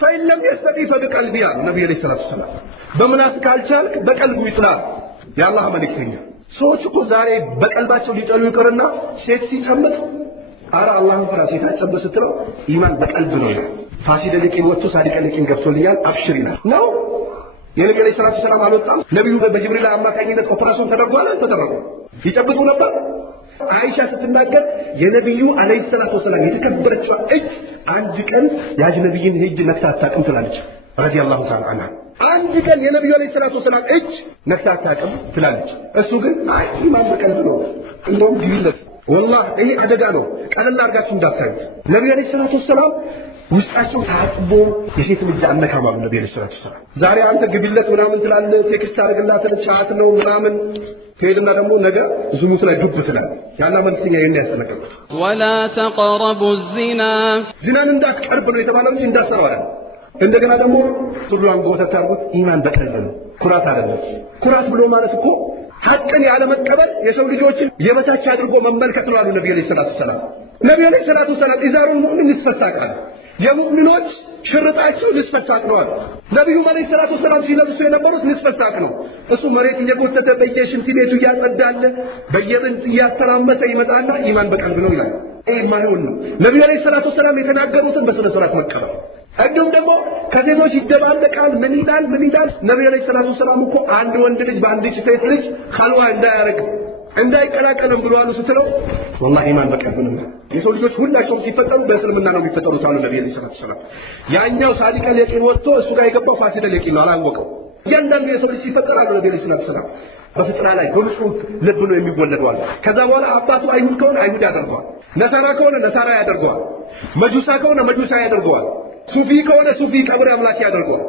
فإن لم يستطيع فبقلبه النبي عليه الصلاة والسلام በምላስ ካልቻልክ በቀልቡ ይጥላል ያላህ መልእክተኛ ሰዎች እኮ ዛሬ በቀልባቸው ሊጠሉ ይቀርና ሴት ሲጨምጥ አረ አላህን ፍራ ሴት አጨበ ስትለው ኢማን በቀልብ ነው ፋሲል ለቂን ወጥቶ ሳዲቅ ለቂን ገብቶልኛል አብሽር ይላል ነው የነብዩ አለይሂ ሰላቱ ሰላም አልወጣም ነብዩ በጅብሪል አማካኝነት ኦፕሬሽን ተደርጓል ተደረገ ይጨብጡ ነበር አይሻ ስትናገር የነብዩ አለይሂ ሰላቱ ሰላም የተከበረችው እጅ አንድ ቀን ያጅነብይን እጅ ነክታ አታውቅም ትላለች ረዲየላሁ ተዓላ ዐንሃ አንድ ቀን የነብዩ አለይሂ ሰላቱ ሰላም እጅ ነክታ አታውቅም ትላለች እሱ ግን አይ ኢማን በቀልብ ነው እንደውም ቢልለት والله ይሄ አደጋ ነው ቀለል አድርጋችሁ እንዳታዩት ነብዩ አለይሂ ሰላቱ ሰላም ውስጣቸው ታጥቦ የሴት ልጅ አነካማሉ ነብዩ አለይሂ ሰላቱ ሰላም ዛሬ አንተ ግቢለት ምናምን ትላለህ ቴክስት አድርግላት ቻት ነው ምናምን ከሄድና ደግሞ ነገ ዝሙት ላይ ዱብ ትላለህ ያላ መልክተኛ ይሄን ያስጠነቀቁት ولا تقربوا الزنا ዚናን እንዳትቀርብ ነው የተባለው እንጂ እንዳትሰሩ አይደለም እንደገና ደግሞ ሱብሃን ጎተት አድርጎት ኢማን በቀልብ ነው ኩራት አይደለም ኩራት ብሎ ማለት እኮ ሐቅን ያለ መቀበል የሰው ልጆችን የበታች አድርጎ መመልከት ነው አሉ ነብዩ አለይሂ ሰላቱ ሰላም ነብዩ አለይሂ ሰላቱ ሰላም ኢዛሩ ሙእሚን ይስፈሳቃል የሙእሚኖች ሽርጣቸው ንስፈሳቅ ነው አሉ ነብዩ አለይሂ ሰላቱ ሰላም ሲለብሱ የነበሩት ንስፈሳቅ ነው እሱ መሬት እየጎተተ በየሽንት ቤቱ ያጸዳል በየጥንት ያስተራመሰ ይመጣና ኢማን በቀልብ ነው ይላል ይሄ ማይሆን ነው ነብዩ አለይሂ ሰላቱ ሰላም የተናገሩትን በስነ ስርዓት መቀበል እንደውም ደግሞ ከሴቶች ይደባለቃል ምን ይላል ነብዩ አለይሂ ሰላቱ ሰላም እኮ አንድ ወንድ ልጅ በአንድ ሴት ልጅ ኸልዋ እንዳያረግ እንዳይቀላቀልም ብለዋል ስትለው والله ኢማን በቀልብ ነው የሰው ልጆች ሁላቸውም ሲፈጠሩ በእስልምና ነው የሚፈጠሩት አሉ ነብዩ አለይሂ ሰላቱ ሰላም ያኛው ሳዲቅ ለቂን ወጥቶ እሱ ጋር የገባው ፋሲል ለቂን ነው አላወቀው ያንዳንዱ የሰው ልጅ ሲፈጠር አሉ ነብዩ አለይሂ ሰላቱ ሰላም በፍጥራ ላይ በንጹህ ልብ ነው የሚወለደው አለ ከዛ በኋላ አባቱ አይሁድ ከሆነ አይሁድ ያደርገዋል ነሳራ ከሆነ ነሳራ ያደርገዋል መጁሳ ከሆነ መጁሳ ያደርገዋል ሱፊ ከሆነ ሱፊ ቀብር አምላክ ያደርገዋል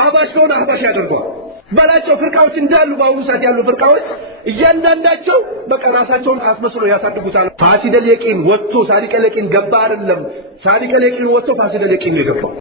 አህባሽ ከሆነ አህባሽ ያደርገዋል ባላቸው ፍርቃዎች እንዳሉ በአሁኑ ሰዓት ያሉ ፍርቃዎች እያንዳንዳቸው በቃ ራሳቸውን አስመስሎ ያሳድጉታል ፋሲል ለቂን ወጥቶ ሳዲቅ ለቂን ገባ አይደለም ሳዲቅ ለቂን ወጥቶ ፋሲል ለቂን ነው የገባው